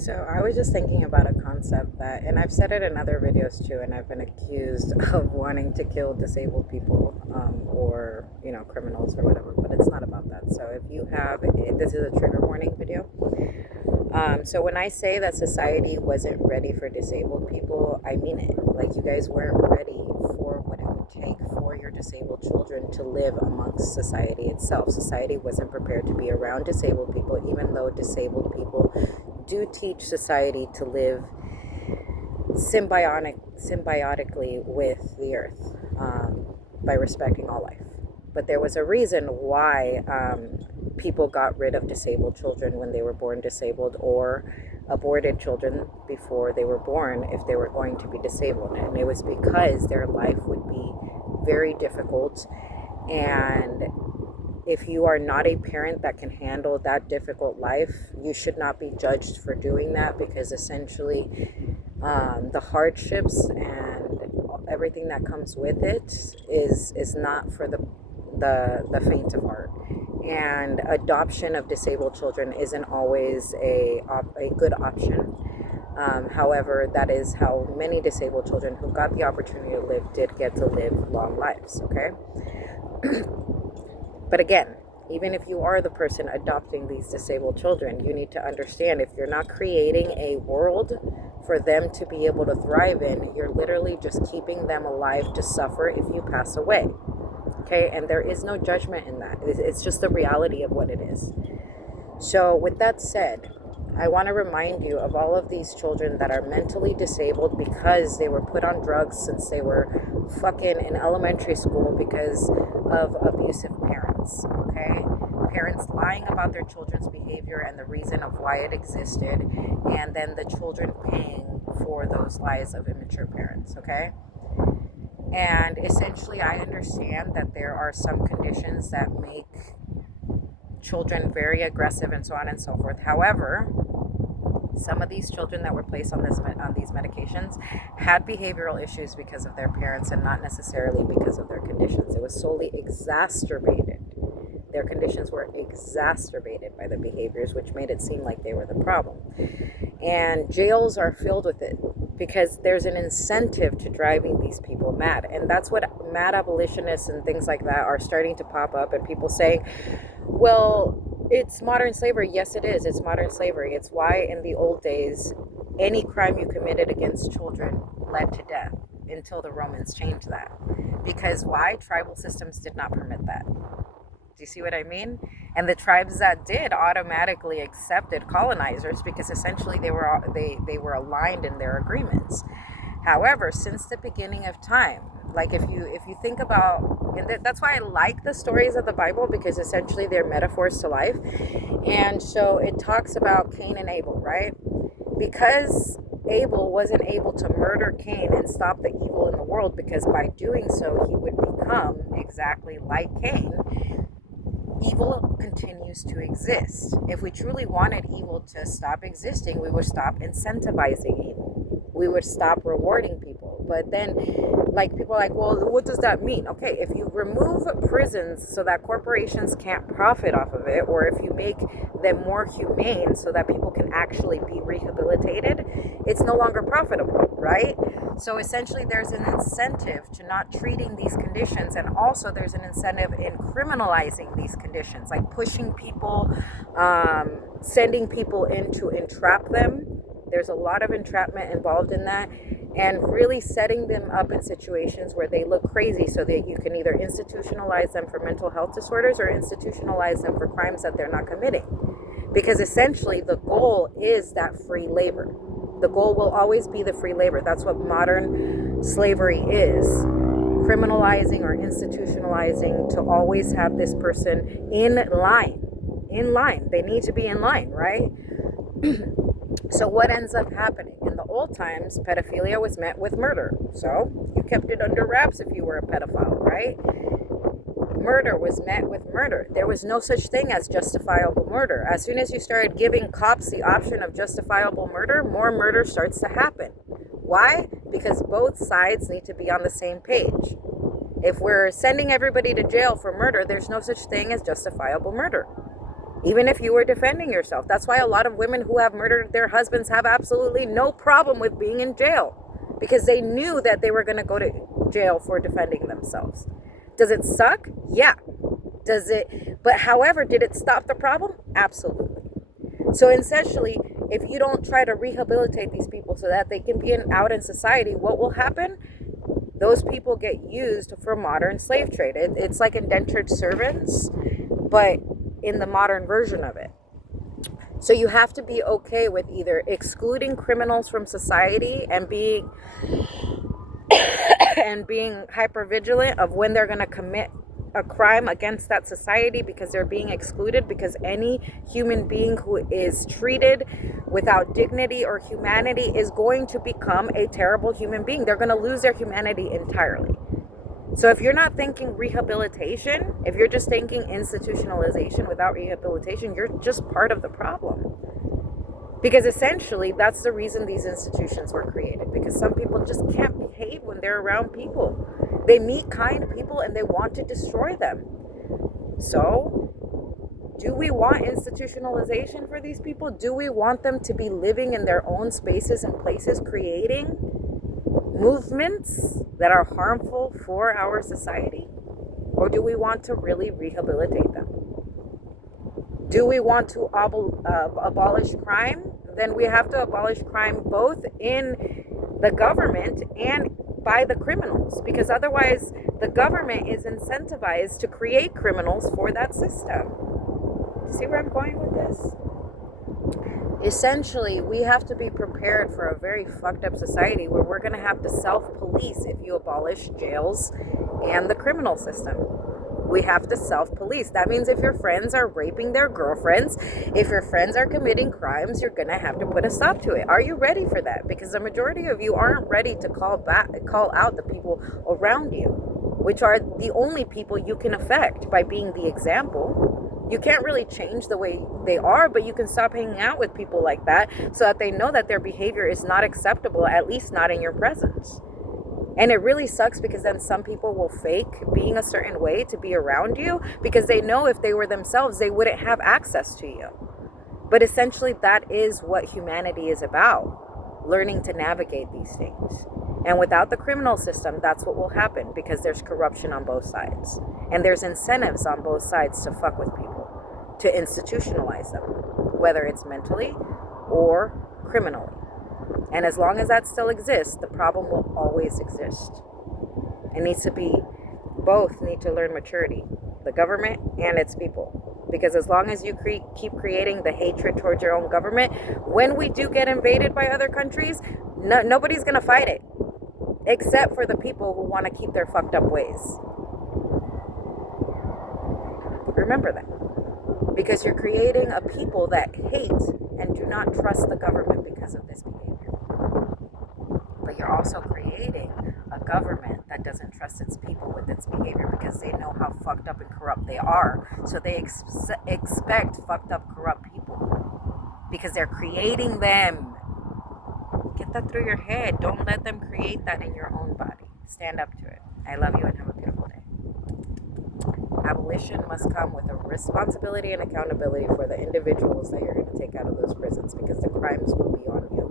So I was just thinking about a concept that, and I've said it in other videos too, and I've been accused of wanting to kill disabled people, or criminals or whatever. But it's not about that. So if you have, this is a trigger warning video. So when I say that society wasn't ready for disabled people, I mean it. Like, you guys weren't ready for what it would take for your disabled children to live amongst society itself. Society wasn't prepared to be around disabled people, even though disabled people do teach society to live symbiotically with the earth, by respecting all life. But there was a reason why people got rid of disabled children when they were born disabled, or aborted children before they were born if they were going to be disabled. And it was because their life would be very difficult. And if you are not a parent that can handle that difficult life, you should not be judged for doing that, because essentially the hardships and everything that comes with it is not for the faint of heart. And adoption of disabled children isn't always a good option. However, that is how many disabled children who got the opportunity to live did get to live long lives, okay? But again, even if you are the person adopting these disabled children, you need to understand, if you're not creating a world for them to be able to thrive in, you're literally just keeping them alive to suffer if you pass away. Okay, and there is no judgment in that. It's just the reality of what it is. So with that said, I want to remind you of all of these children that are mentally disabled because they were put on drugs since they were fucking in elementary school because of abusive parents, okay? Parents lying about their children's behavior and the reason of why it existed, and then the children paying for those lies of immature parents, okay? And essentially, I understand that there are some conditions that make children very aggressive and so on and so forth. However, some of these children that were placed on these medications had behavioral issues because of their parents, and not necessarily because of their conditions. It was solely exacerbated. Their conditions were exacerbated by the behaviors, which made it seem like they were the problem. And jails are filled with it because there's an incentive to driving these people mad. And that's what mad abolitionists and things like that are starting to pop up, and people saying, well, it's modern slavery. Yes, it is. It's modern slavery. It's why in the old days, any crime you committed against children led to death, until the Romans changed that. Because why? Tribal systems did not permit that. Do you see what I mean? And the tribes that did automatically accepted colonizers because essentially they were aligned in their agreements. However, since the beginning of time, like if you think about, and that's why I like the stories of the Bible, because essentially they're metaphors to life. And so it talks about Cain and Abel, right? Because Abel wasn't able to murder Cain and stop the evil in the world, because by doing so he would become exactly like Cain. Evil continues to exist. If we truly wanted evil to stop existing, we would stop incentivizing evil. We would stop rewarding people. But then, like, people are like, well, what does that mean? Okay, if you remove prisons so that corporations can't profit off of it, or if you make them more humane so that people can actually be rehabilitated, it's no longer profitable, right? So essentially there's an incentive to not treating these conditions, and also there's an incentive in criminalizing these conditions, like pushing people, sending people in to entrap them. There's a lot of entrapment involved in that, and really setting them up in situations where they look crazy, so that you can either institutionalize them for mental health disorders or institutionalize them for crimes that they're not committing. Because essentially the goal is that free labor. The goal will always be the free labor. That's what modern slavery is. Criminalizing or institutionalizing to always have this person in line. In line. They need to be in line, right? So what ends up happening? In the old times, pedophilia was met with murder. So you kept it under wraps if you were a pedophile, right? Murder was met with murder. There was no such thing as justifiable murder. As soon as you started giving cops the option of justifiable murder, more murder starts to happen. Why? Because both sides need to be on the same page. If we're sending everybody to jail for murder, there's no such thing as justifiable murder. even if you were defending yourself. That's why a lot of women who have murdered their husbands have absolutely no problem with being in jail, because they knew that they were going to go to jail for defending themselves. Does it suck? Yeah. Does it? But however, did it stop the problem? Absolutely. So essentially, if you don't try to rehabilitate these people so that they can be out in society, what will happen? Those people get used for modern slave trade. It's like indentured servants, but in the modern version of it. So you have to be okay with either excluding criminals from society and being hyper vigilant of when they're going to commit a crime against that society, because they're being excluded, because any human being who is treated without dignity or humanity is going to become a terrible human being. They're going to lose their humanity entirely. So if you're not thinking rehabilitation, if you're just thinking institutionalization without rehabilitation, you're just part of the problem. Because essentially, that's the reason these institutions were created. Because some people just can't behave when they're around people. They meet kind people and they want to destroy them. So, do we want institutionalization for these people? Do we want them to be living in their own spaces and places, creating movements that are harmful for our society? Or do we want to really rehabilitate them? Do we want to abolish crime? Then we have to abolish crime both in the government and by the criminals, because otherwise the government is incentivized to create criminals for that system. See where I'm going with this? Essentially, we have to be prepared for a very fucked up society where we're going to have to self-police if you abolish jails and the criminal system. We have to self-police. That means if your friends are raping their girlfriends, if your friends are committing crimes, you're going to have to put a stop to it. Are you ready for that? Because the majority of you aren't ready to call out the people around you, which are the only people you can affect by being the example. You can't really change the way they are, but you can stop hanging out with people like that so that they know that their behavior is not acceptable, at least not in your presence. And it really sucks, because then some people will fake being a certain way to be around you, because they know if they were themselves, they wouldn't have access to you. But essentially, that is what humanity is about, learning to navigate these things. And without the criminal system, that's what will happen, because there's corruption on both sides. And there's incentives on both sides to fuck with people, to institutionalize them, whether it's mentally or criminally. And as long as that still exists, the problem will always exist. It needs to be, both need to learn maturity, the government and its people. Because as long as you keep creating the hatred towards your own government, when we do get invaded by other countries, nobody's going to fight it. Except for the people who want to keep their fucked up ways. Remember that. Because you're creating a people that hate and do not trust the government because of this behavior. But you're also creating a government that doesn't trust its people with its behavior, because they know how fucked up and corrupt they are. So they expect fucked up, corrupt people, because they're creating them. Get that through your head. Don't let them create that in your own body. Stand up to it. I love you and have a beautiful day. Abolition must come with a responsibility and accountability for the individuals that you're going to take out of those prisons, because the crimes will be on you.